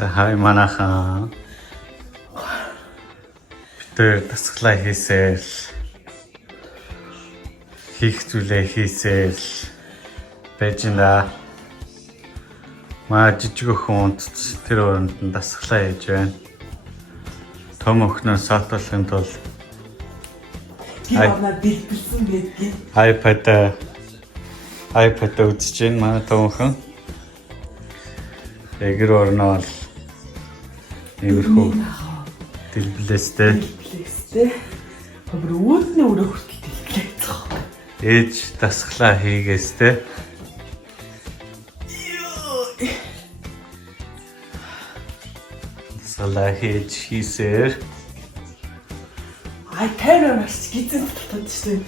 За хай манайхан битээр дасглаа хийсээр хийх зүйлээ хийсээр байж байна. Маа жижиг өхөн тэр оронд нь дасглаа хийж байна. Том өхнөө саатуулахын тулд Яна бэлбэлсэн байдгийг. iPad үзэж байна манай том өхөн. Эгэр орноо иймэрхүү дэлбэлээстэй. Хобор үүдний өрөө хүртэл дэлбэлээцэх. Ээж дасглаа хийгээстэй. Дасглаа хийсээр. Ай тайвнаас гизэн татаад шүү.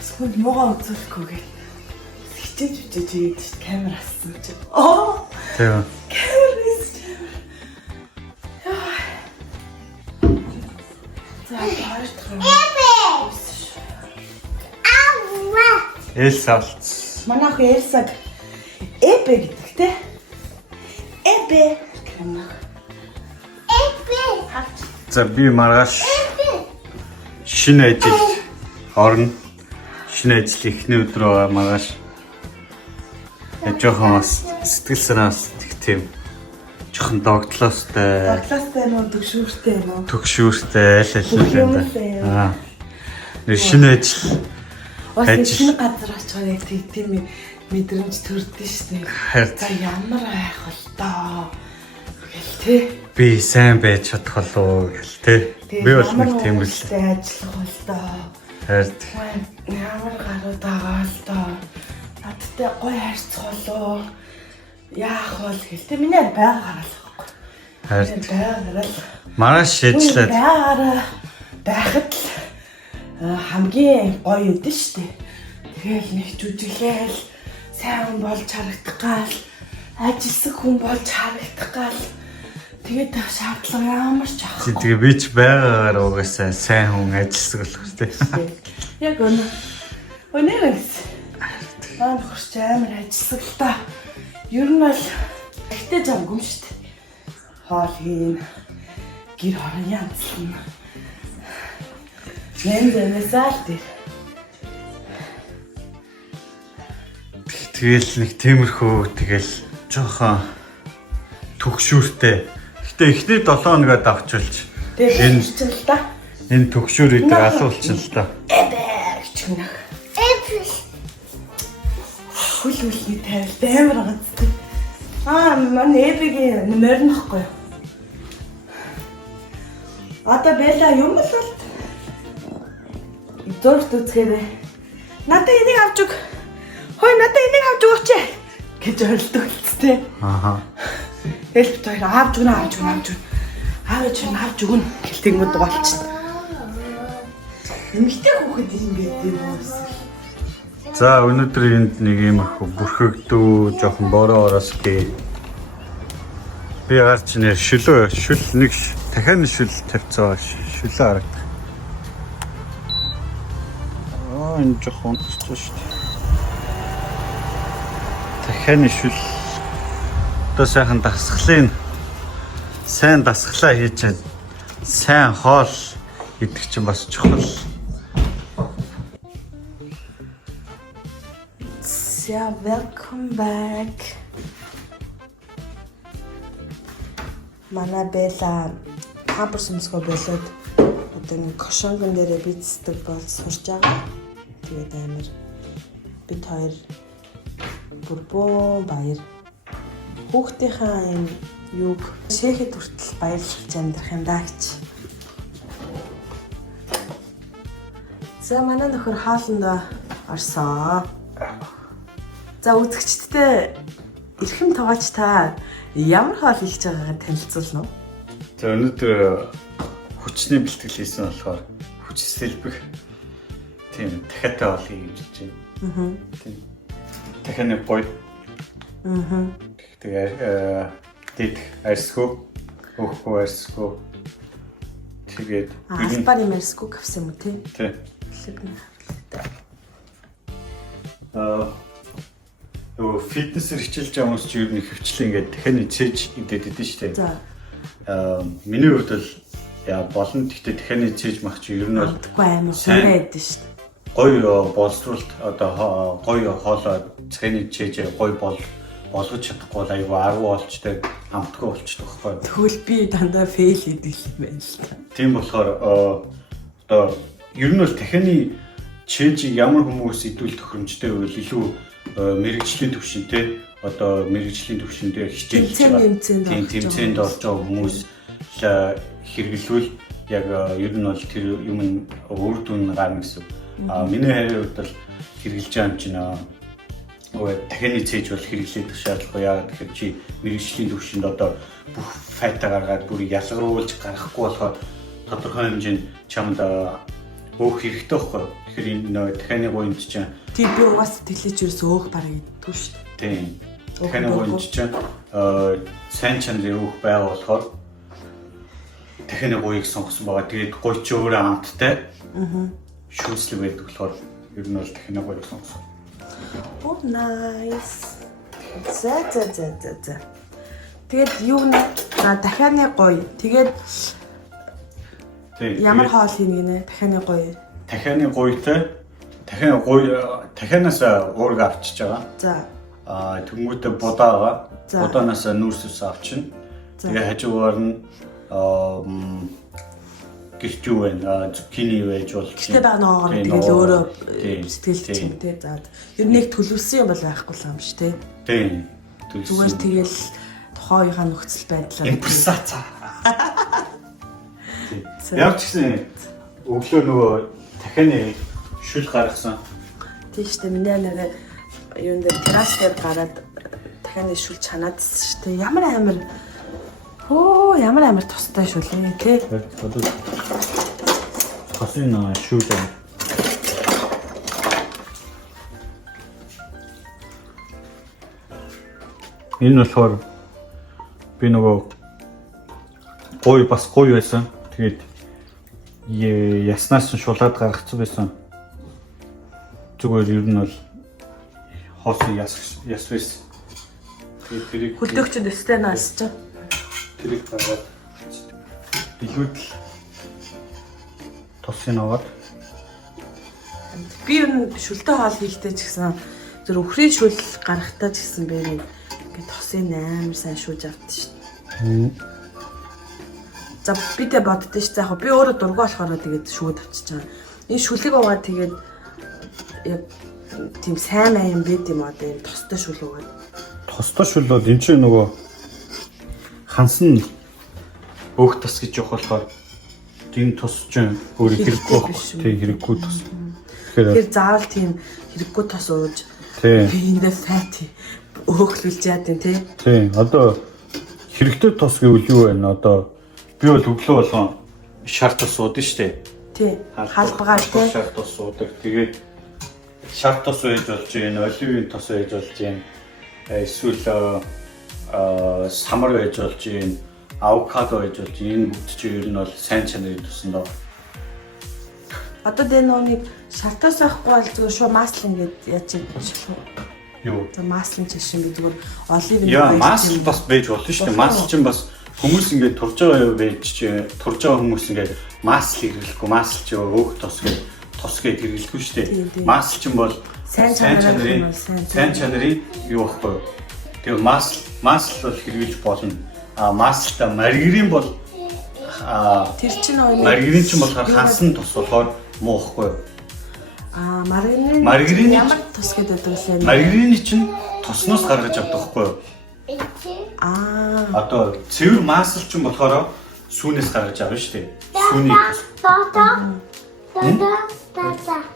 Асгүй муугаа үзүүлэхгүйгээ хичээж ийгээд шүү камераас сууж. Оо. Тийм. Камерас. За баарт. Элса. Манайх Элсаг Эбе гэдэг те. Эбе. За би маргааш шинэ ажил орно. Шинэ ажил эхний өдрөө маргааш жоохон сэтгэл санаас тийм жоохон догтлоостой. Доглаастай нөө төгшүүртэй нөө. Төгшүүртэй аль аль. Шинэ ажил. Бас шинэ газар очоод яг тийм мэдрэмж төрдөн шүү дээ. За ямар айх бол доо. Гэл тий. Би сайн байж чадах болов гэл тий. Би бол нэг тийм л ажиллах бол доо. хайрт. Ямар гарууд байгаа л доо. Надтай гоё харьцах болов. Яах бол гэл тий. Миний байга гараалахгүй. Хайрт. Байгараа. Маргааш шийдлээд Байгараа байхад л хамгийн гоё үдэн шүү дээ. Тэгэл нэг жүжиглээл сайн хүн болж харагдах гал ажилсаг хүн болж харагдах гал тэгээд шаардлага ямар ч авах. тэгээ би ч байгаагаар угаасаа сайн хүн ажилсаг болох тий. Яг өнөөс маань хурц амар ажилсаг л та. Ер нь бол ихтэй замгүй шүү дээ. Хоол хийн гэр хорон янзлна. Нэмдэнэсаа л дээ. Тэгэл нэг тиймэрхүү тэгэл жоохон төгшүүртэй. Гэтэ эхний 7 хоногод авчулж Тэгээд ч л та. энэ төгшүүрийг алуулчихна л та. Гэж гэнэ. Хөлөвлөний тавилт амар ганцтай. Манай эбигийн нэмэр нөхгүй. Одоо Белла юм л бол. Дөрөвт үзгээрээ. Надад энийг авч өг. Хөөе надад энийг авч өгөөч гэж орилдог үстэй. Ааха. Элбт хоёр авч өгнө. Авч өгнө гэлтэг мэд болчихсон. Эмэгтэй хүүхэд юм гэдэг юм уу? За өнөөдөр энд нэг юм ах бүрхэгдүү жоохон бороо ороос гээ. Би гарч нэр шүл нэг дахиад шүл тавьцаа шүлээ харагдах. Энэ жоохон онцгой шүү дээ. Дахиад шүл одоо сайхан сайн дасглаа хийж чад. Сайн хоол идэх чинь бас чухал. Yeah, welcome back. Манай Белла хамбар сүнсгөө болоод одоо нэг кошонгон дээрээ бицдэг бол сурж байгаа. Тэгээд амар бид хоёр бүрбөө баяр. Хүүхдийнхаа юм юг шээхэд хүртэл баярлж амьдрах юм даа гэж. За манай нөхөр хаалнда орсоо. За үзэгчдтэй эрхэм тогооч та ямар хоол хийж байгаагаа танилцуулна уу? За өнөөдөр хүчний бэлтгэл хийсэн болохоор хүч сэлбэх тийм дахиатай хоол хийж байна. Тийм. Дахианы бой. Тэгээ дид арьсгүй, өөхгүй арьсгүй. Тэгээд албаар юм арьсгүй авсан юм уу тий? Тийм. нөгөө фитнесээр хичээлж байгаа хүмүүс чи ер нь хөвчлээ ингээд дахианы цээж идээд идэв шүү дээ. За. Миний хувьд бол яа болно гэхдээ дахианы цээж мах чи ер нь бол Тэгэхгүй амар хүрээ идэв шүү дээ. Гоё боловсруулалт одоо гоё хоолой цэний чэжээ гоё болгож чадахгүй бол айгүй 10 болчтой амтгүй болчтой байхгүй. Тэгвэл би дандаа фейл хийдэг юм байна л та. Тийм болохоор одоо ер нь бол дахианы чэжийг ямар хүмүүс идүүл тохиромжтой байвал илүү мэрэгжлийн төвшөнтэй одоо мэрэгжлийн төвшөндөө хичээлж байгаа. Тэмцээнд орж байгаа хүмүүс хэрэглүүл яг ер нь бол тэр юм үр дүн гарна гэсэн. Миний хувьд бол хэрэглэж байгаа юм чинь дахианы цээж бол хэрэглээд шаардлагагүй. Яагаад тэгэхээр чи мэрэгжлийн төвшөнд одоо бүх файтаа гаргаад бүрийг ялгаруулж гаргахгүй болохоор тодорхой хэмжээнд чамд өөх хэрэгтэй байхгүй. Тэгэхээр энэ дахианы гойнд чинь тийм би угаас тэлж ерөөс өөх бараг иддэг шүү дээ. Тийм. Дахианы гойнд чинь сайн чанарын өөх байгаа болохоор дахианы гойг сонгосон байгаа. Тэгээд гой ч өөрөө амттай. Шүүслэг байдаг болохоор ер нь бол дахианы гойг сонгосон. Oh nice. За. Тэгээд юу нэ дахианы гоё. Тэгээд ямар хоол хийнэ гинэ дахианы гоё. Дахианы гойтой дахианаас уурга авчиж байгаа. За. Тэнгүүтээ будаагаа. Будаанаас нүүрсээс авчина. Тэгээ хажуугаар нь гэрч юу вэ? Зукини байж бол. Гэтэ баг ноогоор тэгэл өөрөө сэтгэл чинь тий. За. Ер нь нэг төлөвлөсөн юм бол байхгүй л юм шүү тий. Тийм. Зүгээр тэгэл тухайынхаа нөхцөл байдлаар импресац. Яг ч гэсэн өглөө нөгөө дахианы шүл гаргасан. Тийм шүү дээ. Миний нэг юунд террас дээр гараад дахианы шүл чанаадсэн шүү дээ. Ямар амар тустай шүлээ тий. Одоо тосын шүл. Энэ болохоор би нөгөө гоё байсан. Тэгээд яснаас нь шулаад гаргацсан байсан. Зүгээр ер нь бол хоосон яс байсан. Тэгээд хөлдөөгчөнд өстэй наасч. тэрийг гаргаад илүүд тосын аваад би ер нь шүлтэй хоол хийхдээ ч гэсэн зөв өхрийн шүл гаргахтаа ч гэсэн би ингээд тосын амар сайн шүүж авдсан шүү дээ. За бидээ боддоо ш. За яг би өөрөө дургу болохоор тэгээд шүүд авчиж байгаа. Энэ шүлийг аваад тэгээд яг тийм сайн аян байд юм аа дээ тостой шүл угаад. Тостой шүл бол энэ чинь нөгөө хансан өөх тос гэж явах болохоор тийм тос чинь өөр хэрэггүй байхгүй. Тийм хэрэггүй тос. Тэгэхээр заавал тийм хэрэггүй тос ууж би эндээ фат өөхлүүлж яад юм тий. Тийм. Одоо хэрэгтэй тос гэвэл юу вэ? Одоо би бол өглөө болгон шар тос уудсан шүү дээ. Тий. Халбагаар тий. Шар тос уудаг. Тэгээд шар тос ээж болж байна, оливын тос ээж болж байна. Эсвэл самар байж болж байна, авокадо байж болж энэ бүгд чинь ер нь бол сайн чанарын тусан доо. Одоо дээр нэг шалтаас авахгүй бол зүгээр шууд маслын гээд яаж юм юу? За маслын чишин би зүгээр оливын яа масл бас байж болно шүү дээ. Масл чинь бас хүмүүс ингээд турж байгаа байж турж байгаа хүмүүс ингээд масл хэрэглэхгүй, масл чи өөх тос гээд хэрэглэхгүй шүү дээ. Масл чинь бол сайн чанарын юу байхгүй юу? Тэгээ масл бол хэрэглэж болно. Маслта маргарин бол тэр чинь маргарин чинь болохоор хансан тос болохоор муу байхгүй юу? Маргарин ямар тос гэдэг вэ? Маргарин чинь тосноос гаргаж авдаг байхгүй юу? Одоо цэвэр масл чинь болохоор сүүнээс гаргаж авна шүү дээ. Сүүний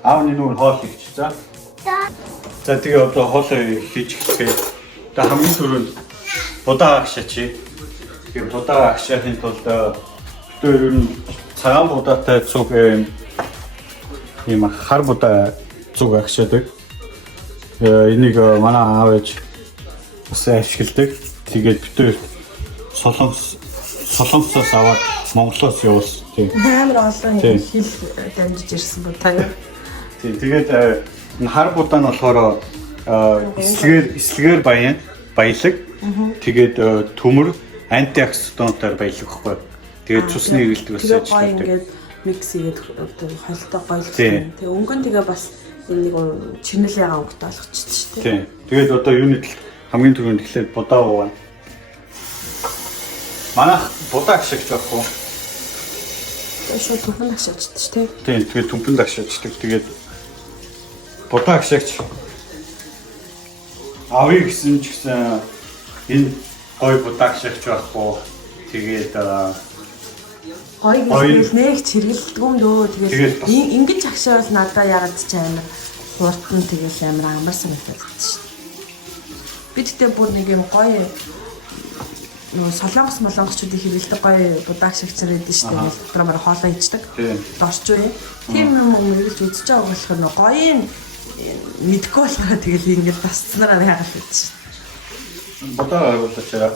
аавны нүүр хоол хийчих за. За тэгээ одоо хоол хийж эхлэхээр одоо хамгийн түрүүнд будаа агшаач. Тэгээ будаа агшаахын тулд өөр ер нь цагаан будаатай цуг ийм хар будаа цуг агшаадаг. Энийг манай аав ээж бас ашигладаг. Тэгээд битээр солонгосоос аваад Монголоос явуулсан. Тийм. Амар олон хил дамжиж ирсэн бо таа. Тийм. Тэгээд хар будаа нь болохоор эслэгээр баялаг. Тэгээд төмөр антиоксидантаар баялаг гэхгүй. Тэгээд цусны эргэлтийг бас ажилладаг. Тэгээд ингээд микс хийгээд холтой гойлгосон. Тэгээ өнгөн тэгээ бас энэ нэг чинэлээгаа өгт олгочтой шүү дээ. Тийм. Тэгээд одоо юуны хамгийн түрүүнд тэгэхээр будаа уугана. Манайх будаа ашигч байхгүй. Шууд түмэн ашиглаж шүү дээ. Тийм. Тэгээд түмэнд ашиглаждаг. Тэгээд будаа ашигч авъя гэсэн ч гэсэн энэ гой будаа ашигч байхгүй. Тэгээд гой гэж нэг чиргэлдэг юм дөө. Тэгээд ингэж агшаавал надаа ягаад ч амар хурдан тэгэл амар амарсан байгаад шүү дээ. Би тэгтээ бүр нэг юм гоё солонгосчуудын хэрэгэлдэг гоё будаа шигчээр байдаг шүү дээ. Дотроо мөр хоолоо ичдэг. Дорч уу. Тийм юм үргэлж үзэж байгаа болохоор гоё мэдгүй болохоор тэгэл ингэж тасцнараа яагаад шүү дээ. Будаа болчихоо.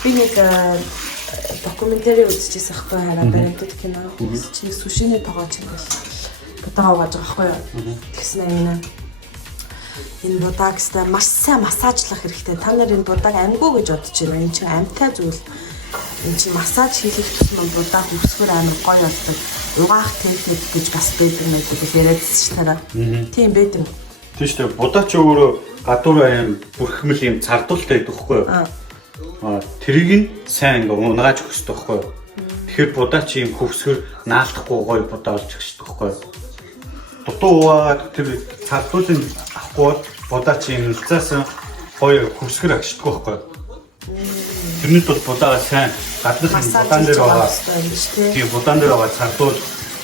Би нэг докюментари үзчихсэн байхгүй хараа баримтат кино үзчих сушины тоогооч юм бол будаа угааж байгаа байхгүй юу. Тэгсэн энэ будаагстай маш сайн массажлах хэрэгтэй. Та нар энэ будааг амьгүй гэж бодож байна. Энэ чинь амьтай зүйл. Энэ чинь массаж хийх тусмаа будаа хөвсгөр амар гоё болдог. Угаах техник гэж бас байдаг гэдэг яриадсэн ш тараа. Тийм байдаг. Тийм шүү дээ. Будаа ч өөрөө гадуур аим бүрхмэл юм цардуултай байдаг байхгүй юу. Тэрийг нь сайн ингээ унгааж өгөх хэрэгтэй байхгүй юу. Тэгэхээр будаа чи юм хөвсгөр наалдахгүй гоё будаа олж өгч байхгүй юу. Дутуу уугаад тэр цардуулын авахгүй бол будаа чи юм нэлцээс гоё хөвсгөр агшдаггүй байхгүй юу. Тэрнийд бол будаа сайн гаднах будаан дээр байгаа. Тийм будаан дээр байгаа цардуул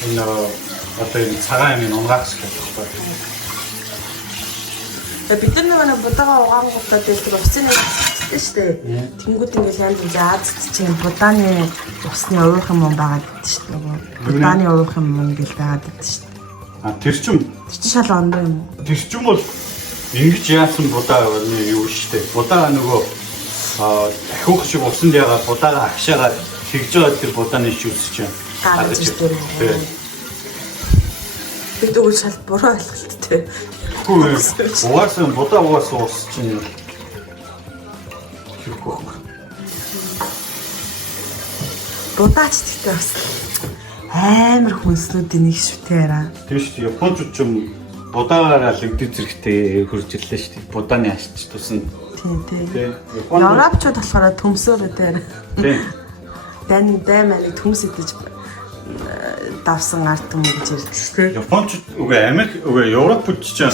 энэ одоо энэ цагаан юм унгаах хэрэгтэй байхгүй юу. Бид нар нэг будаага угаангуудаа дэлгэр усны гэдэг шүү дээ. Тэнгүүд ингээл янз янз Азад чинь будааны усны уурах юм байгаа гэдэг шүү дээ. Будааны уурах юм ингээл байгаа гэдэг шүү дээ. Тэр чинь шал ондоо юм. Тэр чинь бол ингэж яасан будаа юу шүү дээ. Будаа нөгөө дахиух шиг усанд ягаад будаага агшаагаад тэгж байгаа тэр будааны иш үсэж байна. Тэр дүүл шал буруу ойлголттой. Угаасан будаа угаасан ус чинь хэрэггүй. Будаач гэхдээ бас амар хүнслүүдийн нэг шүтээраа. Тийм шүү дээ. Японууд ч юм будаагаараа лэгдэж зэрэгтэй хурж ирлээ шүү дээ. Будааны ашч тусан. Тийм. Европчууд болохоор төмсөөр дээр. Тийм. Дайманы төмс идэж давсан арт юм гэж ярьдаг шүү дээ. Японууд үгүй Америк үгүй Европууд ч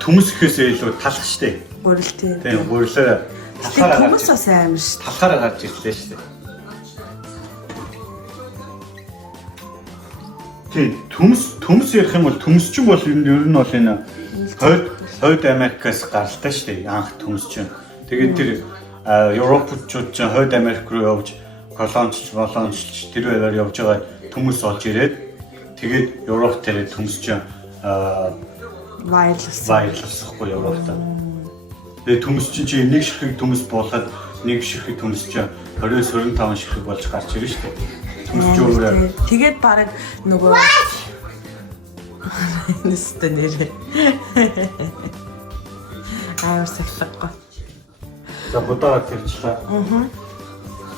төмс ихээсээ илүү талах шүү дээ. Гурил тийм. Тийм, гурилаа талхаараа төмс бас амар шүү дээ. Талхаараа гарч ирлээ шүү дээ. Тийм, төмс ярих юм бол төмс ч бол ер нь бол энэ хойд Америкаас гаралтай шүү дээ. Анх төмс чинь. Тэгээд тэр Европчууд ч хойд Америк руу явж колончлж тэр байгаар явж байгаа төмс олж ирээд тэгээд Европ дээр төмс чинь вайрлсахгүй Европт. Тэгээд төмс чинь нэг ширхэг төмс болоод нэг ширхэг төмс чинь 20-25 ширхэг болж гарч ирнэ шүү дээ. Төмс чинь өөрөө тэгээд баг нөгөө нэстэ нэрээ. Сахлахгүй. За будаа тэрчлээ.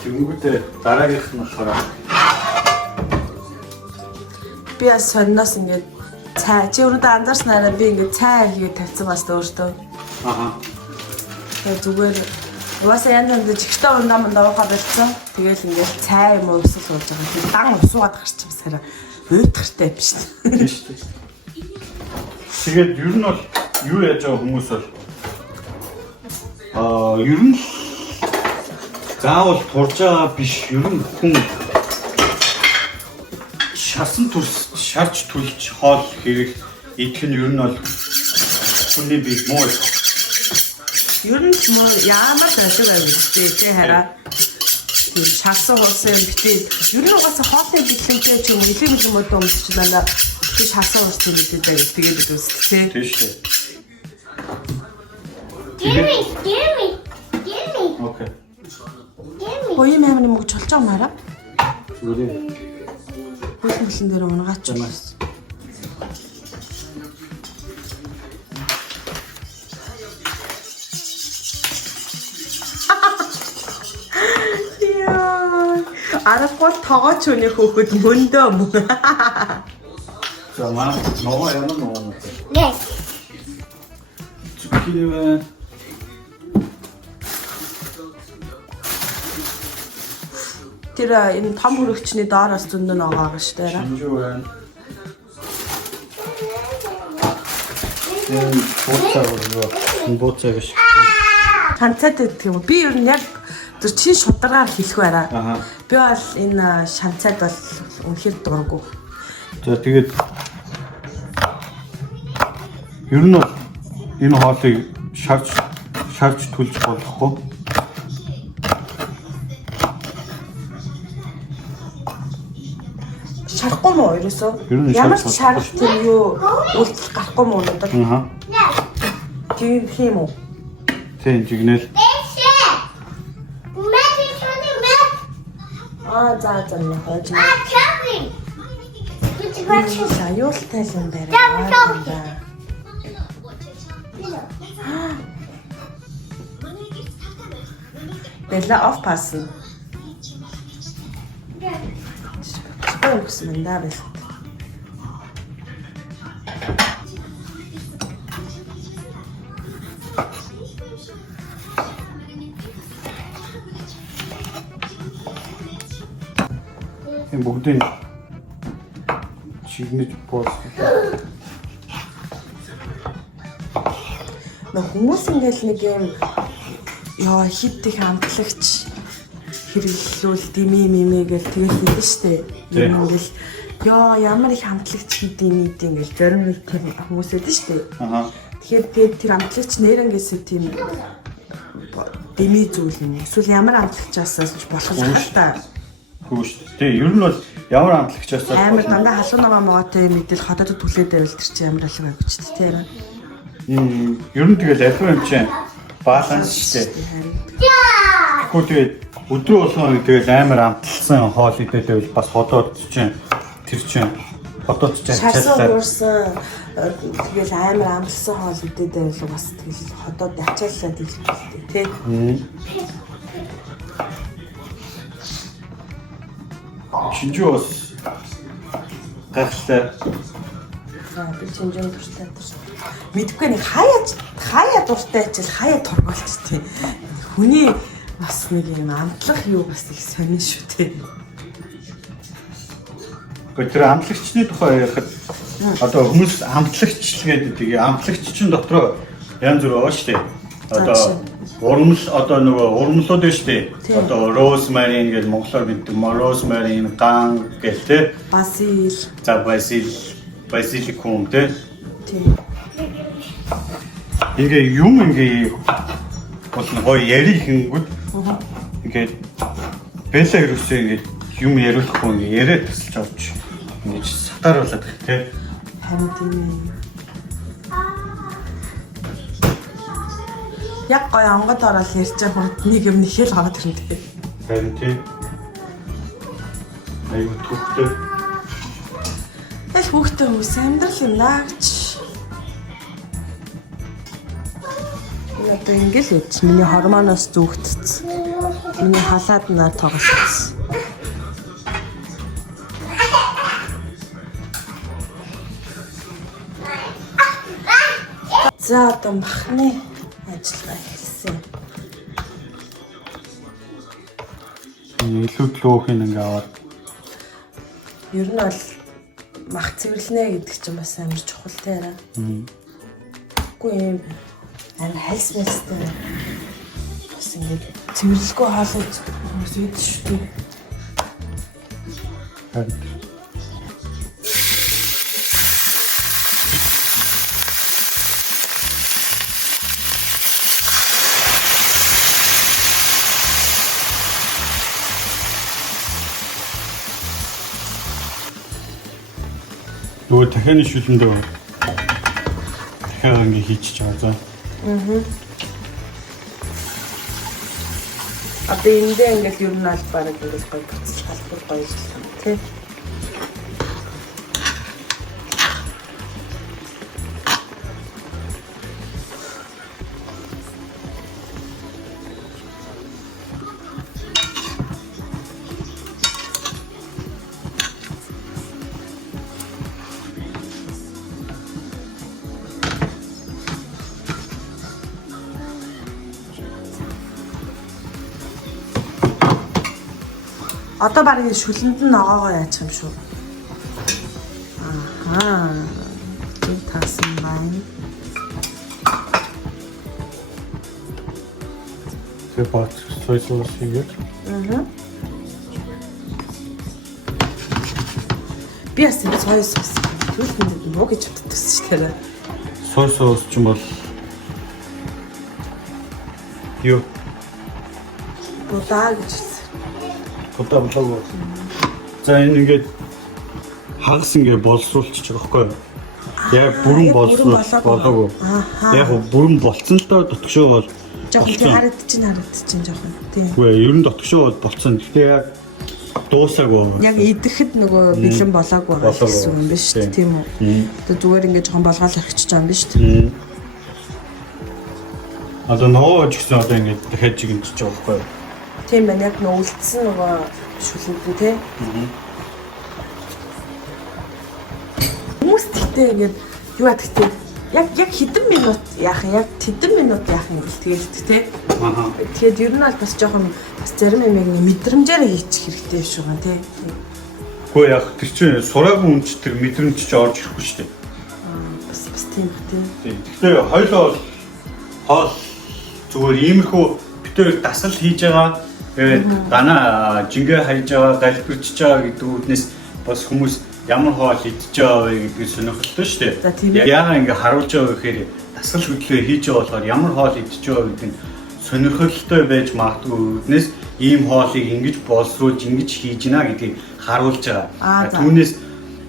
Тэнгүүтээ дараагийнх нь болохоор би бас сонноос ингээд цай чи өөрөдөө анзаарснараа би ингээд цай хийгээд тавьсан бас өөртөө. Тэгээд зүгээр угаасаа янз жигтэй ундаа мандаа болцсон. Тэгээл ингээд цай юм уу өсөл ууж байгаа. Тэгээд дан усуугаад гарчихсараа уйтгартай биш үү? Тийм шүү дээ. Тэгээд ер нь бол юу яаж байгаа хүмүүс бол ер нь заавал турж байгаа биш. Ер нь хүн шарсан турс шарж түлж хоол хэрэг идэх нь ер нь бол хүний бие муу. Ер нь ямар ажиг авчихтэй тий хараа. Шарсан хурсан битээ. Ер нь угаасаа хоолны бичлэгтэй ч юм илүү юм уу өмсчлээ. Тэг шарсан хурсан битээ тэгээд тэгээд үстэй. Тийм шүү. Give me. Окей. Боём ямар юм гэж болж байгаа маараа. Үгүй. Бүлэн дээр унгаач. Аргагүй тоогооч өнөх хөөхөд мөндөө мөн. За маа ноо яна ноо. Yes. Зүгээрээ Тэр энэ том хөрөгчний доороос зөндөө ногоо байгаа шүү дээ. шинжүү байна. Энэ бууцаа гэж. Шанцаад гэдэг юм. Би ер нь яг зөв чи шударгаар хэлэх байраа. Аха. Би бол энэ шанцаад бол үнэхээр дурггүй. За тэгээд ер нь энэ хоолыг шарж түлж болохгүй. Шарахгүй мó ерөөсөө. Ер нь Ямар ч шарах шарах тийм юу үйлдэл гарахгүй мó надад. Аха. Тийм юм уу? Тийм жигнэл. За нэг хойж. Coming. Аюултай юм байна. Бэлла оф пасна. Спорт гэсэн даа бэл. Энэ бүгдийн чигнэж боолсон. Хүмүүс ингээл нэг юм яа хит их амтлагч хэрэглүүл дими гэл тэгэл хэлсэн штэ. Юм ингээл яа ямар их амтлагч хийдэм ингээл зарим нэг тэр хүмүүс эдэн штэ. Аха. Тэгэхээр тэр амтлагч нэрнгээсээ тийм дими зүйл юм. Эсвэл ямар амтлагчаас ч болох л та. Хүүш. Тэгээ ер нь бол ямар амтлагчаас Амар дандаа халуун наваа могоотой мэдэл хотодод түлээд байвал тэр чи ямар алга авч чи тийм. Ер нь тэгэл аливаа юм чинь баланс штэ. Гэхдээ тэгээд өдрөө болгоно тэгэл амар амтлсан хоол идэлээвэл бас ходоод чинь тэр чинь ходоод чинь Шарсан уурсан тэгэл амар амтлсан хоол идээд байвал бас тэгэл ходоод ачааллаад хэлдэг тийм. Шинжүү бас гайхалтай. Би чинжэн дуртай. Мэдгүй нэг хаяа дуртай ч хаяа торгоолч тийм. Хүний бас нэг юм амтлах юу бас их сонин шүү тийм. Тэр амтлагчны тухай ярихад одоо хүмүүс амтлагч гэдэг амтлагч чинь дотроо янз бүр байгаа шүү дээ. Одоо урмал одоо нөгөө урмлууд байна шүү дээ. Одоо розмарин гэж монголоор мэддэг розмарин, ган гэх тээ. Басил. За базиликум тээ. Тийм. Ингээ юм ингээ бол гоё ярих хэнгүүд. Ингээ бэлэ хэрэгсээ ингээ юм яриулахгүй ингээ яриад тасалж авч ингээ сатааруулаад гэх тээ. Харин тийм. Яг гоё онгод ороод ярьж байгаа нэг юм нэхэл аваад ирнэ. Харин тийм. Аюу төгтөө. Эх хүүхдээ хүмүүс амьдрал юм наагч. Одоо ингээл үуч миний хормоноос зүгтцсэн. Миний халаад наа тоглосон. За одоо махны ажиллагаа хэлсэн. Илүү лөөхин ингээ аваад Ер нь бол мах цэвэрлэнэ гэдэг чинь бас амар чухал таараа. Үгүй юм амар хальс мэстэй. Бас ингээд цэвэрлэхгүй хаалт хүмүүс ийдэж шүү дээ. харин нөгөө дахианы шүлэндээ дахиад ингээ хийчихэж байгаа. Одоо эндээ ингээд ер нь аль бараг ингээд гоё буцаж халбар гоё юм тий. Одоо барыг шүлэнд нь ногоогоо яачих юм шүү. Ахаа. Тэг таасан байна. Тэр бат сой соус хийгээд. Би бас сой соус. Түлхүүнд муу гэж боддогс шүү дээ. Сой соус ч юм бол юу? Будаа гэж хэлсэн. Будаа болоо. За энэ ингээд хагас ингээд боловсруулчих жоохгүй юу? Яг бүрэн болоогүй. Яг бүрэн болцсон л доо дотгошоо бол жоохон харагдчихин жоохон. Тийм. Үгүй ер нь дотгошоо бол болцсон. Гэхдээ яг дуусаагүй. Яг идэхэд нөгөө бэлэн болоогүй байгаа гэсэн юм биш үү? Тийм үү? Тэгээ зүгээр ингээд жоохон болгоол орхичих байгаа юм биш үү? Одоо ногоож гэсэн одоо ингээд дахиад жигэнжиж байгаа байхгүй юу? Тийм байна. Яг нөгөө үлдсэн нөгөө шүлэнтэн тий. Хүмүүс тэгтээ ингээд юу гэдэгтэй яг хэдэн минут яах юм яг хэдэн минут яах юм бэл тэгээд тий. Тэгээд ер нь бас жоохон бас зарим юм яг мэдрэмжээр хийчих хэрэгтэй шүү гэн тий. Гэхдээ яг тэр чинь сураагүй хүн ч тэр мэдрэмж чи орж ирэхгүй шүү дээ. Бас тийм тий. Гэхдээ хоёлоо хоол зүгээр иймэрхүү битээр дасал хийж байгаа. Тэгээд ганаа жингээ хайж байгаа, галбирчж байгаа гэдэг үднээс бас хүмүүс ямар хоол идчихэж байгаа вэ гэдгийг сонирхолтой шүү дээ. Яагаад ингэ харуулж байгаа гэхээр дасгал хөдлөө хийж байгаа болохоор ямар хоол идчихэж байгаа гэдэг нь сонирхолтой байж магадгүй үднээс ийм хоолыг ингэж боловсруулж ингэж хийж гинэ гэдгийг харуулж байгаа. Түүнээс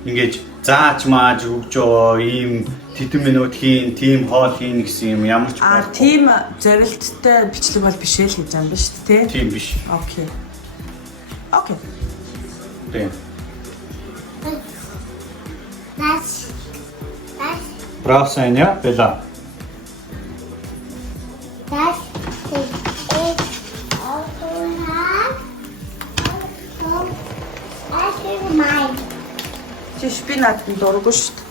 ингэж зааж мааж өгж байгаа ийм тэдэн минут хийн, тийм хоол хийн гэсэн юм ямар ч байхгүй. Тийм зорилттой бичлэг бол биш л гэж байгаа юм ба шүү дээ, тий? Тийм биш. Окей. Тийм. Правсаня, Бела. Чи шпинат дурггүй шүү дээ.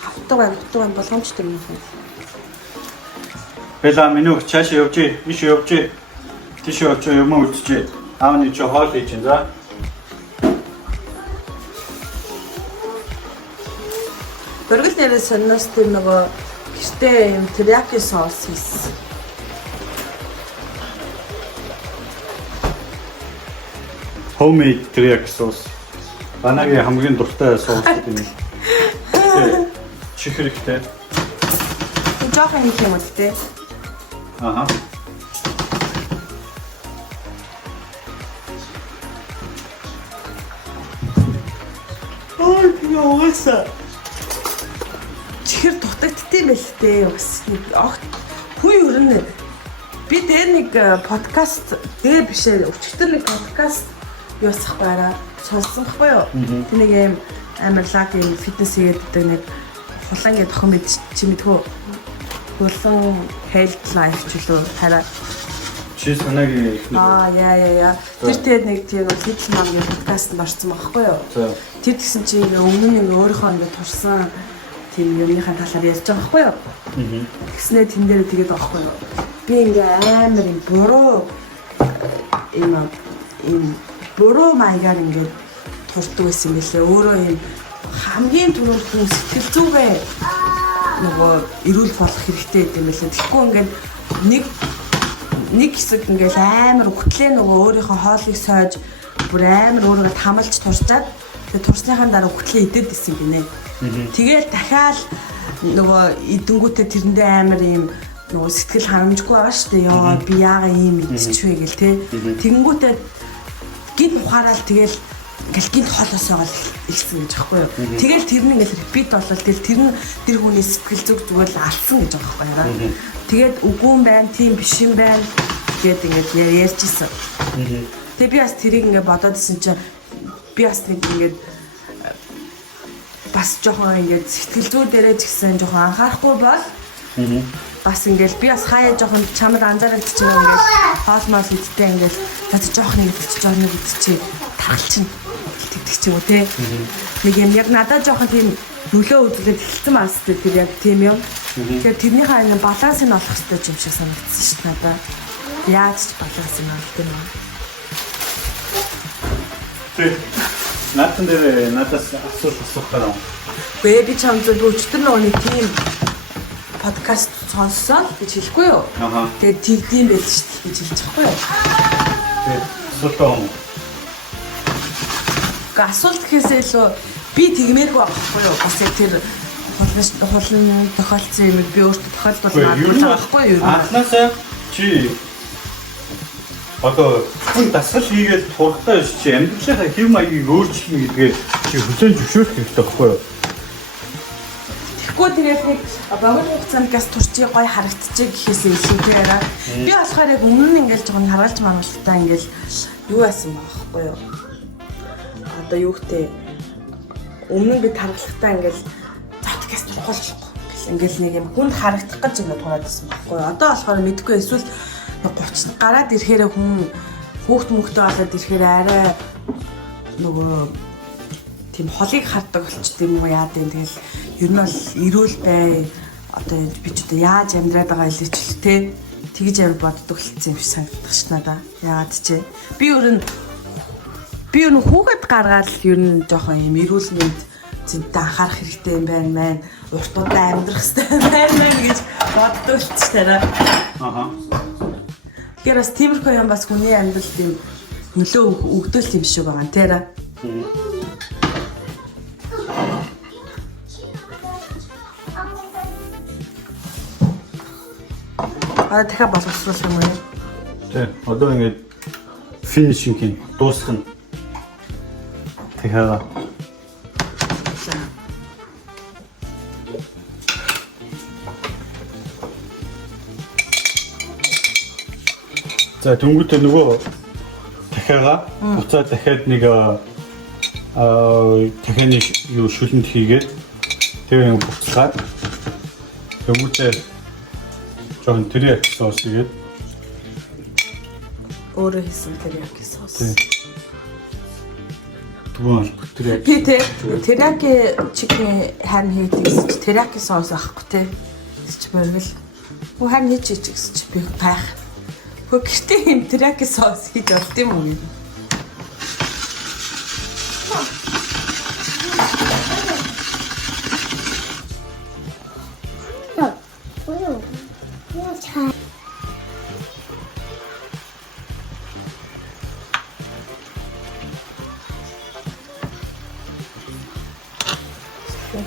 Хатуган болгоомжтой юм байна. Бела минь чааш явж, биш явж. Тийш явж юм үлдчихэ. Аавны чи хоол хийж энэ за. Бөргөл нэрээ сониос тэр нөгөө гэртээ юм терияки соус хийсэн. Homemade teriyaki соус. Банагийн хамгийн дуртай соус гэдэг юм. Чих хэрэгтэй. Жохон хийх юм уу те? Аха. Ой, яасан. Чихэр дутагддсан байл тээ бас огт хүн ер нь би дээр нэг подкаст дээр бишээ өчигдөр нэг подкаст юусах байраа сонссон байхгүй юу? Тэ нэг юм амарлаг юм фитнес хийдэг нэг хулангийн тохиом бид чи мэдхүү хулан health life ч үлээ хараа чи санаагийн яа тэр тэгээд нэг тийм фитнес намгийн подкаст марцсан байхгүй юу? Тэр гэсэн чи өмнө нь өөрийнхөө ингэ турсан тийм юмныхаа талаар ярьж байгаа байхгүй юу? Тэгснээ тэн дээр тэгээд байхгүй юу? Би ингээ амар юм буруу маягаар ингээ туртдаг байсан юм билээ. Өөрөө юм хамгийн түрүүнд сэтгэл зүгээ нөгөө эрүүл болох хэрэгтэй гэдэг юм билээ. Тэгэхгүй ингээ нэг хэсэг ингээ амар өгтлээ нөгөө өөрийнхөө хоолыг сойж бүр амар өөрийгөө хамалж турчаад тэгээд турсныхаа дараа өгтлээ идэд исэн гинэ. Тэгэл дахиад нөгөө идэнгүүтээ тэрэндээ амар юм нөгөө сэтгэл ханамжгүй байгаа шүү дээ. Яа би яага ийм идчихвэ гэл те. Тэнгүүтээ гинт ухаарал тэгэл ингээл гинт хоолоосоо илсэн гэж байхгүй юу. Тэгэл тэр нь ингээл репит болол тэр хүний сэтгэл зүг зүгээр л алсан гэж байгаа байхгүй юу. Тэгээд үгүн байна, тийм биш юм байна гэд ингээд ярьжсэн. Тэгээ би бас тэрийг ингээд бодоодсэн чинь би бас нэг ингээд бас жоохон ингээд сэтгэл зүй дээрээ ч гэсэн жоохон анхаарахгүй бол бас ингээд би бас хаяа жоохон чамд анзаараад ч юм ингээд хоол мал идтэй ингээд за жоохон нэг идчих жоо нэг идчих тархалчин тэгдэг ч юм уу те нэг юм яг надад жоохон тийм нөлөө үзүүлээд эхэлсэн мас тэр яг тийм юм. Тэгэхээр тэрнийхээ ингээд баланс нь олох хэрэгтэй юм шиг санагдсан шүү дээ надад. Яаж ч баланс нь олдсон юм. Тэг. Наатан дээр надаас асуух байна. Би чамд өчтөр нөгөө тийм подкаст сонссон гэж хэлэхгүй юу? Аха. Тэгээд тэгдэм байл шүү дээ гэж хэлж чадахгүй юу? Тэг. Асуултаа. Асуулт гэхээсээ илүү би тэгмээргүй байхгүй юу? Гэсэн тэр хулн тохиолдсон юм би өөртөө тохиолдвол наадах байхгүй юу? Анхнаасаа чи одоо хүн дасгал хийгээд турхтаа чи амьдралынхаа хэв маягийг өөрчлөн гэдгээ чи хүлээн зөвшөөрөх хэрэгтэй байхгүй юу? Тэгэхгүй тэгээд нэг богино хугацаанд газ турчиг гоё харагдчихэ гэхээсээ илүү тэрээр би болохоор яг өмнө нь ингээл жоохон харгалж мангалтай ингээл юу яасан байхгүй юу? Одоо юу гэдэг өмнө нь би тархалтаа ингээл зот газ турхуулчихгүй. Ингээл нэг юм хүнд харагдах гэж ингээд тураад байсан байхгүй юу? Одоо болохоор мэдгүй эсвэл 30 гараад ирэхээр хүн хүүхд мөхтэй болоод ирэхээр арай нөгөө тийм холыг харддаг болчт юм уу яа гэв. Тэгэл ер нь бол эрүүл бай одоо би ч одоо яаж амьдраад байгаа илээч л те тэгж амир боддог болсон юм шиг санагдах ш надаа. Яагаад ч би ер нь хүүхэд гаргаад ер нь жоохон юм эрүүл мэнд зэнтэй анхаарах хэрэгтэй юм байна мэн уртудаа амьдрах хэрэгтэй байна гэж боддог ч тараа. Аха. Тэгэхээр бас тиймэрхүү юм бас хүний амьдралд юм нөлөө өгдөл юм шиг байгаа нэ. Дахиад боловсруулах юм уу? Тэг. Одоо ингээд финишинг дуусах нь. Тэгэхээр за дүнгүүтээ нөгөө дахиагаа буцаад дахиад нэг дахианы юу шүлэнд хийгээд тэгээ буцаад дүнгүүтээ жоохон тэрияки соус хийгээд өөрөө хийсэн тэрияки соус. Тэгвэл тэрияки. Би тэрияки чикен харин хийдэг гэсэн чи тэрияки соус авахгүй те. Чи боргил. Хөө харин хийж гэсэн чи би байх. Хөө гэртээ юм тэрияки соус хийж болд юм уу?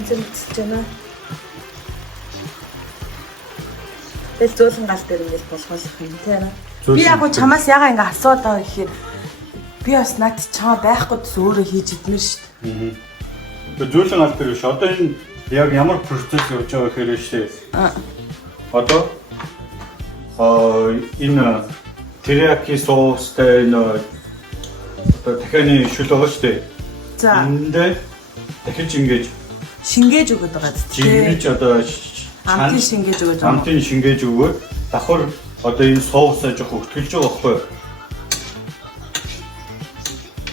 Зэнцэж Тэгэл зөөлөн гал дээр ингэж болгоох юм тийм ээ. Би яг чамаас ягаа ингэ асууад байгаа гэхээр би бас над чамаа байхгүй гэсэн өөрөө хийж идмээр шүү дээ. Тэгээ зөөлөн гал дээр биш. Одоо энэ яг ямар процесс явж байгаа гэхээр шүү дээ. Одоо энэ терияки соустай энэ одоо дахианы шүл байгаа шүү дээ. За. Эндээ дахиж ингэж шингээж өгöd байгаа тийм. Ингэж одоо амтын шингээж өгöd байгаа. Амтын шингээж өгөөд давхар одоо энэ соусаа жоох өгтгөлж байгаа байхгүй юу?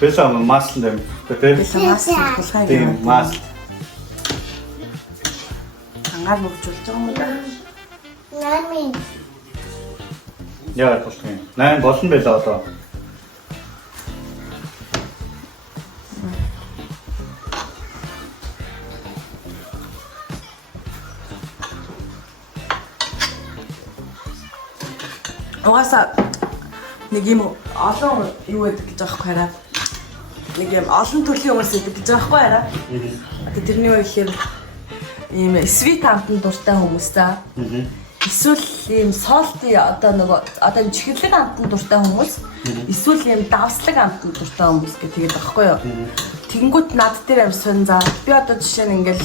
Бэлээ маслан дээр бэлээ маслан болохыг юм. Масл. Ангаар мөгжүүлж байгаа юм да. Нами. Яа болох юм. 8 болно байлаа одоо. Угаасаа нэг юм олон юу гэдэг гэж байгаа хэрэг. Нэг юм олон төрлийн хүмүүс гэдэг гэж байгаа хэрэг. Одоо тэрний үе ихээр ийм sweet амтанд дуртай хүмүүс та. Эсвэл ийм salty одоо нөгөө одоо чихэрлэг амтанд дуртай хүмүүс. Эсвэл ийм давслаг амтанд дуртай хүмүүс гэх тэгээд байхгүй юу. Тэнгүүт над дээр амь сонь за. Би одоо жишээ нь ингээл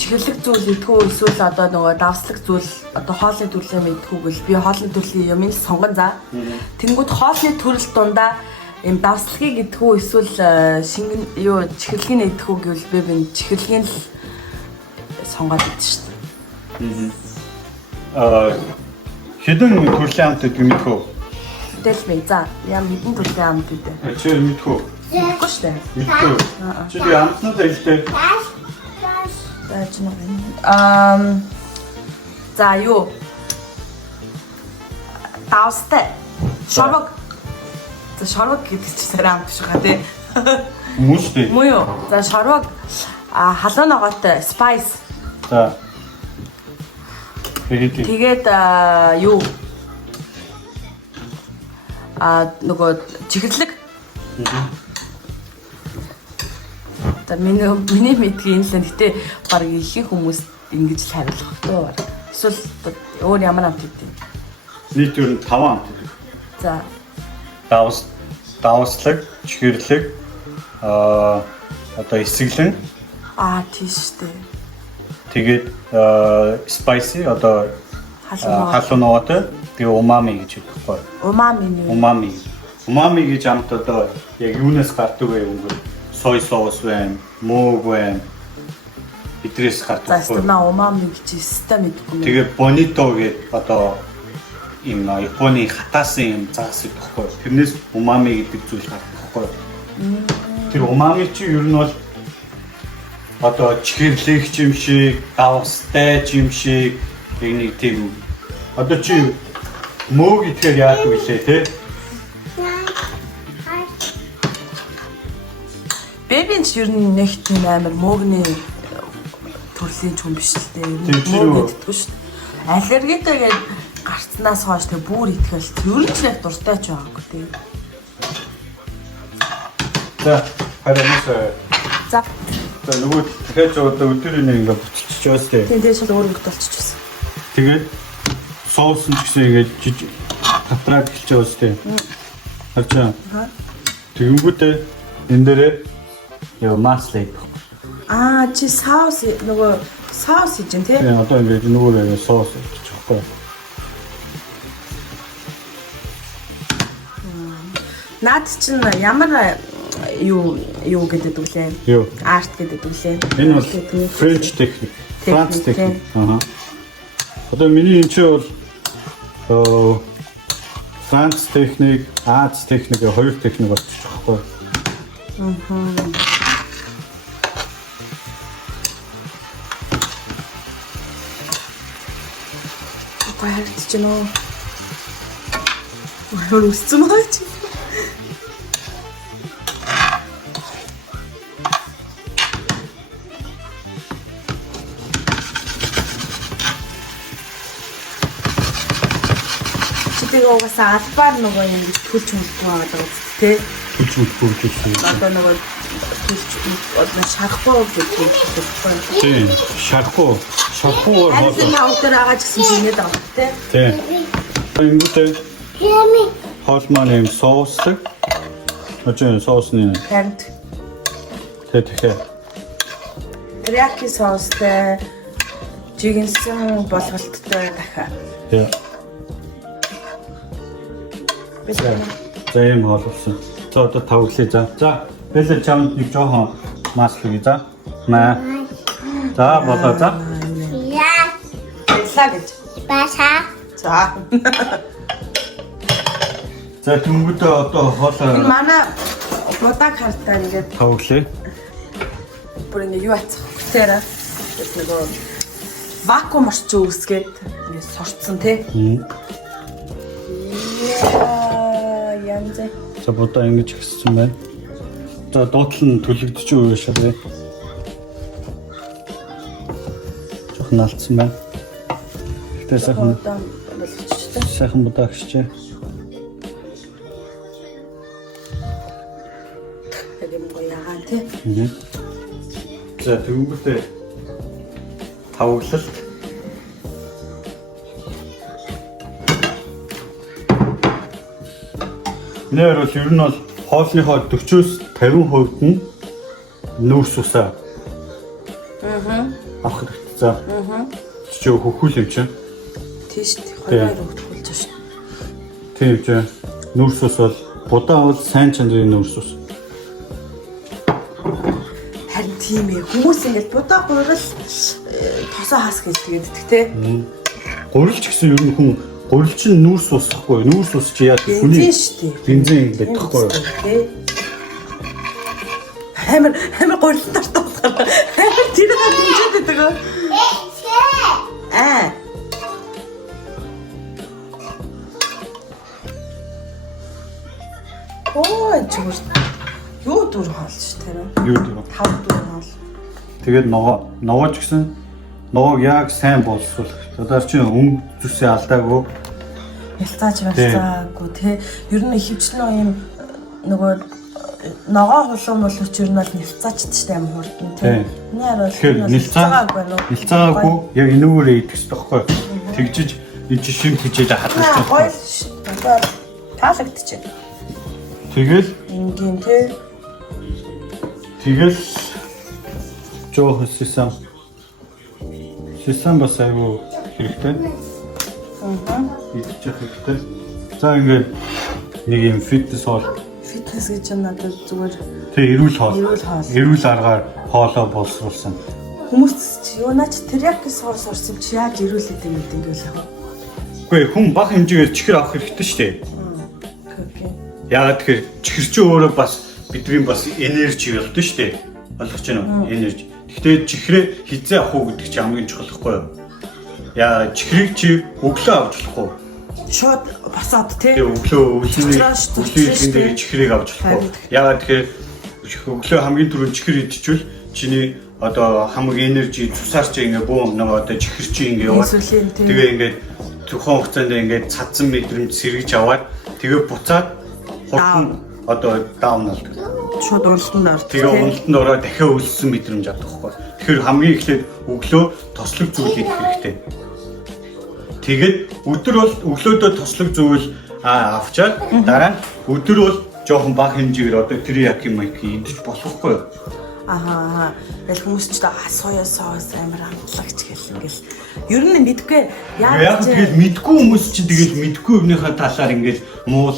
чихэрлэг зүйл идэггүй эсвэл одоо нөгөө давслаг зүйл одоо хоолны төрлөө мэдхгүйгэл би хоолны төрлийн юмыг сонгон за. Тэнгүүд хоолны төрөл дундаа юм давслагыг идэггүй эсвэл шингэн юу чихэрлэгийг идэггүй гэвэл би чихэрлэгийг л сонгоод идэж шүү дээ. Хэдэн төрлийн амт гэдэг мэдхүү? Тэгэл минь за яа хэдэн төрлийн амт гэдэг. Чи мэдхүү? Мэдгүй шүү дээ. Мэдхүү. Чи би амтнуудаа хэлдэг. За юу давстай шорвог за шорвог гэдэг чинь сарай амт шүү га тий Мөштэй. Муу юу? За шорвог халуун ногоотой spice. За. Тэгээд юу? Нөгөө чихэрлэг. За миний мэдгийн л гэтээ баг ихэнх хүмүүс ингэж л хариулах тоо. Эсвэл өөр ямар амт гэдэг. Нийт ер нь 5 амт. За. Давслаг, чихэрлэг, одоо эсэглэн. Тийш үү. Тэгээд spicy одоо халуун ногоотой тэгээ умами гэж хэлдэг байхгүй. Умами гэж амт одоо яг юунаас гардаг вэ юм бэ? Сой соус байна, мөг байна. Бидрээс гардаг байхгүй. За умами гэж систем мэдгүй. Тэгээ bonito гэдэг одоо ийм Японы хатаасан юм заас идэх байхгүй. Тэрнээс умами гэдэг зүйл гардаг байхгүй. Тэр умами чи ер нь бол одоо чихэрлэг юм шиг, давстай юм шиг нэг тийм одоо чи мөг ихээр яадаг вүлээ те? Бэбин ч ер нь нэг тийм амар мөгний төрлийн ч юм биш л дээ. Мөг иддэг шүү дээ. Аллергитэй гарцнаас хойш тэг бүр итгэл ер нь ч яг дуртай ч байгаагүй тий. За харин за нөгөө дахиад одоо өдөр нэг ингээ буцчих жоос тий. Тэгээд шал өөр өгд болчихсон. Тэгээд соус нь гэсэн ингээ жижиг татраг хэлж байгаас тий. Харчаа. Тэгэнгүүтээ энэ дээрээ яа маслаа идэх. Чи соус нөгөө соус хийж дээ тий. Тий одоо ингээ нөгөө соус идчих واخхой. Наад чинь ямар юу гэдэг үглээ. Юу? Арт гэдэг үглээ. Энэ бол French technique. Франц техник. Одоо миний энэ чи бол Франц техник, Аз техник хоёр техник болчих واخхой. Баярч чинь оо. Өөр үсцэн байгаа чи. Чидэг угаасаа албаар нөгөө юм төлж мөлтөө байгаа тий. Төлж мөлтөө гэсэн. Одоо нөгөө төлж одоо шарахгүй гэдэг юм. Тий, шарахгүй. Шархуу бол өөр агаж гэсэн чинь нэдэг байгаа тий. Тий. Ингэхдээ хоол маань юм соуслаг. Очоо соусны хамт. Тэгэхээр терияки соустай жигэнсэн болголттой дахиад. Тий. За юм болсон. За одоо тавглаа за. За бэлээ чамд нэг жоохон маск хийе за. Маа. За болоо за. Гэж. Баса. За. За тэнгүүдээ одоо хоолоо манай удааг хартаа ингээд тавглаа. Бүр ингээд юу ацах хүсээрээ нөгөө вакуум орчин үүсгээд ингээд сорцсон тий. Янзэ. За бодоо ингэж гиссэн байна. За дуудлал нь төлөгдөж үү шээ. Жохон алдсан байна. Гэтэ сайхан бодоо гисчээ. За тэгвэл тавглалт нэр бол ер нь бол хоолныхоо 40-с 50% нь нүүрс усаа авах хэрэгтэй. За чи хөхүүл юм чинь тийш 2 өгдөгүүлж шин. Тийм ч нүүрс ус бол будаа бол сайн чанарын нүүрс ус. Харин тийм ээ хүмүүс ингээд будаа гурил тосоо хас гэж тэгдэг те. Гурилч гэсэн ер нь хүн гурилч нь нүүрс усахгүй. Нүүрс ус чи яа хүний шүү дээ. Бензин гэдэг тэгэхгүй. Хамар гурил тартаа болохоор хамар тэр хаа дэмжээд байдаг. Ой чүр. Юу дүр хоолч тэр. Юу дөрөв. 5 дүр хоол. Тэгээд ногоож гисэн ногоог яг сайн боловсруулах. Одоо чи өнгө зүсээ алдаагүй. Ялцаач барьцаагүй тий. Ер нь ихэвчлэн юм нөгөө ногоо хулуун бол ч ер нь бол нэлцаачдтэй юм хурдан тий. Тэгэхээр нэлцаагаагүй яг энүүгээрээ идэх хэрэгтэй байхгүй. Тэгжиж ич шим хижээлээ хадгалж гоё одоо таалагдчих. Тэгэл Ингийн тий. тэгэл жоох систем бас айгүй хэрэгтэй. Идчих хэрэгтэй. За ингээд нэг юм фитнес хоол. Фитнес гэж юм надад зүгээр Тэг эрүүл хоол. Эрүүл хоол. Эрүүл аргаар хоолоо боловсруулсан. хүмүүс чи юу наач терияки соос орсон чи яаж ирүүлээд юм гэдэг юм яах вэ? Үгүй хүн бага хэмжээгээр чихэр авах хэрэгтэй шүү дээ. Окей. Яагаад тэгэхээр чихэр чи өөрөө бас бидний бас энержи болдог шүү дээ. Ойлгож байна уу? Энержи. Гэхдээ чихрээ хизээ авах уу гэдэг чи хамгийн чухал байхгүй юу? Яа чихрийг чи өглөө авч болохгүй. Шууд босоод тий. Тэгээ өглөө өглөө чихрийг авч болохгүй. Яагаад тэгэхээр өглөө хамгийн түрүүнд чихэр идчихвэл чиний одоо хамаг энержи цусаар чи ингээ бөө нэг одоо чихэр чи ингээ яваад тэгээ ингээ тухайн хугацаанд ингээ цадсан мэдрэмж сэргэж аваад тэгээ буцаад хурдан одоо даун болдог. Шууд уналтанд ордог. Тэгээ уналтанд ороод дахиад өлссөн мэдрэмж авдаг байхгүй. Тэгэхээр хамгийн эхлээд өглөө тослог зүйл идэх хэрэгтэй. Тэгээд өдөр бол өглөөдөө тослог зүйл авчаад дараа нь өдөр бол жоохон бага хэмжээгээр одоо терияки майки идэж болохгүй. Ахаа. Тэгэл хүмүүс ч соёо соос амар амтлагч гэл ингээл. Ер нь мэдгүй яг тэгэл мэдгүй хүмүүс чинь тэгэл мэдгүй юмныхаа талаар ингээл муу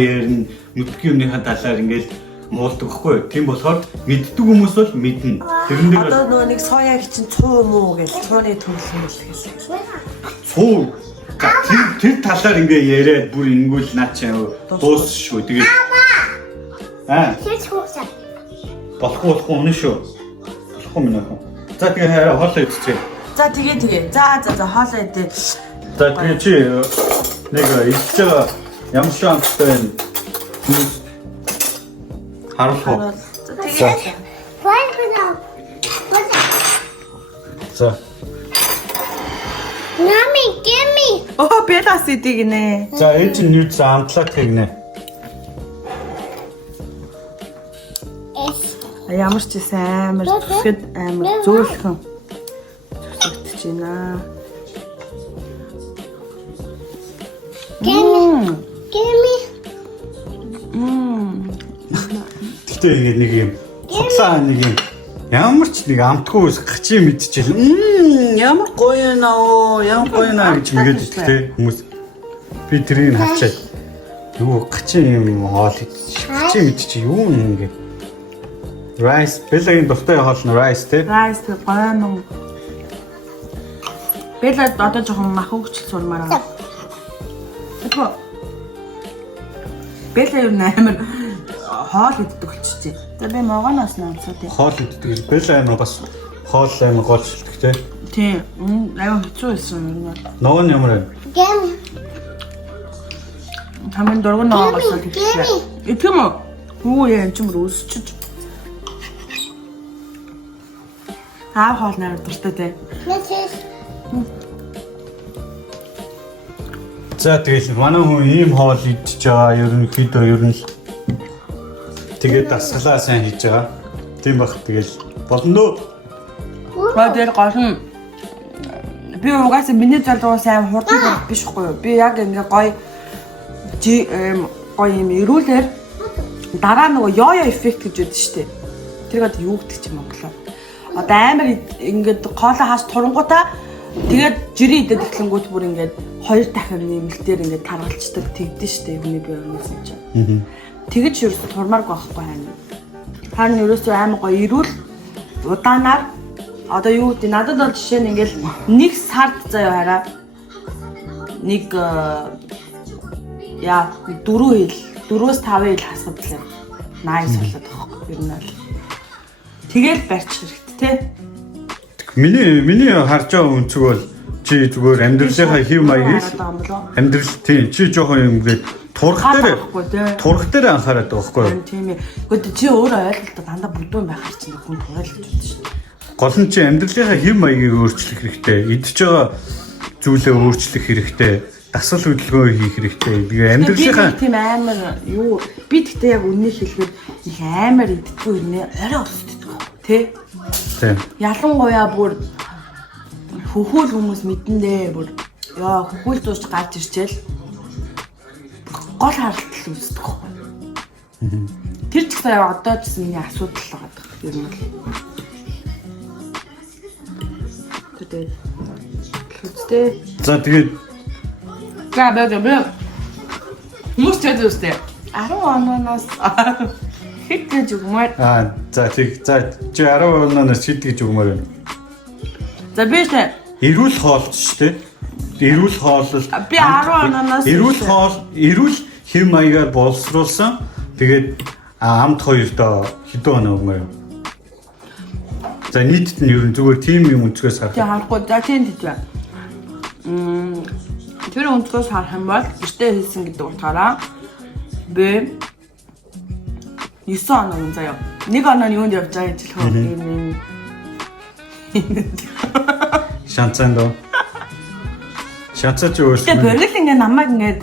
ярина, мэдгүй юмныхаа талаар ингээл муулдаг байхгүй. Тийм болохоор мэддэг хүмүүс бол мэднэ. Тэрэн дээр одоо нөгөө нэг соёог чинь цуу муу гэл цууны төлөвлөл гэсэн. Цуу тэр талаар ингээ яриад бүр ингүүл наачаа дуус шүү. Тэгээд Тэч хуусаа. болохгүй үнэн шүү. Болохгүй минь аа. За тэгээ хараа хоолоо идчихье. За тэгээ. За хоолоо идээ. За тэгээ чи нэг идэж байгаа ямар ч амттай байна. Харуулах. Тэгээ. За. Nami, give me. Оо бэлас идэг нэ. За ээж нь юу ч амтлаад гинэ. Ямар ч байсан амар зүсгэд амар зөөлхөн зүсгэж байна. Give me. Гэтэ ингэ нэг юм худлаа нэг юм ямар ч нэг амтгүй гачи мэдчихэл. Ямар гоё наа ямар гоё наа гэж мэгээд итгэхтэй хүмүүс. Би тэрийг харчаад юу гачи юм хоол гачи мэдчих юу ингэ. Rice, бэлгийн дуртай хоол нь rice тий. Rice гомон. Бэлээд одоо жоохон мах өгчл сурмаар байна. Тэгвэл бэлээ юу нээр хоол иддэг болчихжээ. За би могоноос наацаа тий. Хоол иддэг. Бэлээ амар бас хоол амар голчлдог тий. Тий. Аюу хэцүү байсан юм байна. Ногоо нь ямар вэ? Give me. Хамгийн дургуун ногоос тэгчихээ. Итгэм үү? Хүү яа ч юм өсчиж. Хоол нэр дуртай тий. За тэгэл манай хүн ийм хоол идчихэж байгаа ерөнхийдөө ер нь л тэгээд дасгалаа сайн хийж байгаа. Тийм бах тэгэл болно. Бадэр гошин би угаасаа миний залуу сайн хурдан бишгүй юу. Би яг ингээ гоё юм эрүүлэр дараа нөгөө ёо эффект гэж үүдэн штэ. Тэргээд юу гэдэг чи Монголоор. Одоо амар ингээд хоолоо хааж турангуудаа тэгээд жирийн идэт эхлэнгүүт бүр ингээд 2 дахин нэмэлтээр ингээд таргалцдаг тэгдэж штэ хүний биенээс чинь. Тэгэж ерөөс турмааргүй байхгүй хайна. Харин ерөөсөө амар гоё ирүүл удаанаар одоо юу гэдэг надад бол жишээ нь ингээд нэг сард заяа хараа. Нэг 4 хил 4-5 хил хасгадлаа. Найс болоод байгаа байхгүй ер нь бол. Тэгэл барьчих хэрэгтэй. Тэ. Миний харж байгаа үнцэг бол чи зүгээр амьдралынхаа хэв маягийг амьдрал тийм чи жоохон юм гээд турх дээр анхаарат байгаа байхгүй юу? Тийм ээ. Гэхдээ чи өөрөө ойлголтоо дандаа бүдүүн байхаар чинь хүн туйлж үздэг шүү дээ. Гол нь чи амьдралынхаа хэм маягийг өөрчлөх хэрэгтэй. Идж байгаа зүйлээ өөрчлөх хэрэгтэй. Дасгал хөдөлгөөн хийх хэрэгтэй. Би амьдралынхаа тийм амар юу би тэгтээ яг үннийг хэлэхэд их амар иддэггүй нэ орой өсдөг тий. Тийм. Ялангуяа бүр хөхөөл хүмүүс мэдэндээ бүр яа хөхөөл зууч гарч ирчээл гол харалтал үүсдэг байхгүй. Тэр ч гэсэн одоо ч гэсэн миний асуудал байгаа даа. Ер нь л. Тэгээд за тэгээд хүмүүс ч үстэй 10 ононоос хэд гэж өгмөр. За тэг за чи 10 ононоос хэд гэж өгмөр вэ? За би тэ эрүүл хоолч шүү дээ. Эрүүл хоолол би 10 ононоос эрүүл хэм маягаар боловсруулсан. Тэгээд амт хоёртоо хэдэн оноо өгмөр. За нийтэд нь ер нь зүгээр тийм юм өнцгөөс харах. Тэг харахгүй за тийм тийж. Тэр өнцгөөс харах юм бол гэртээ хийсэн гэдэг утгаараа би 9 оноо юм заяа. 1 оноо нь юунд явж байгаа гэж хэлэх юм. Шанцаанд оо. Шанцаач өөрсдөө. Тэгээ борил ингээ намайг ингээ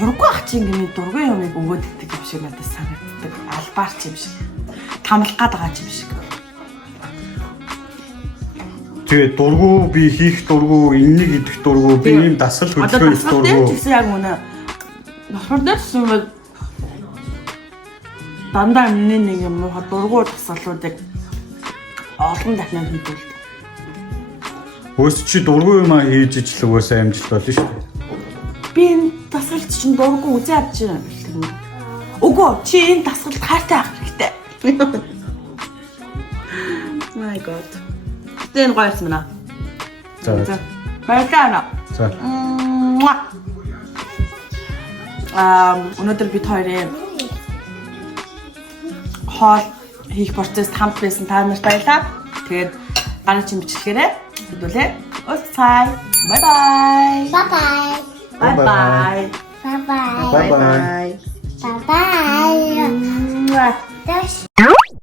дурггүй ах чи ингээ дургүй юмыг өгөөд идэх юм шиг надад санагддаг. Албаар ч юм шиг. Тамлах гад байгаа ч юм шиг. Тэгээ дургу би хийх дургу, энэнийг идэх дургу, би ийм дасгал хөдөлгөөн хийх дургу. Тэгсэн яг үнэ. Нохордсон бол дандаа нэг юм уу дургу дасгалуудыг олон дахин хийдэг. Өөс чи дургу юм хийж ижил угаасаа амжилт болно шүү дээ. Би энэ дасгалт чинь дургу үзээ авч байна. Үгүй чи энэ дасгалт хайртай ах хэрэгтэй. My god. Тэн гоёсон мана. За. Баярлалаа. За. Өнөөдөр бид хоёрын хоол хийх процесс хамт байсан та нарт баярлалаа. Тэгээд гараа чинь бичлэгээрээ хэдүүлээ. Уулзцай. Bye bye. Bye bye. Bye bye. Bye bye. Bye bye. Bye bye.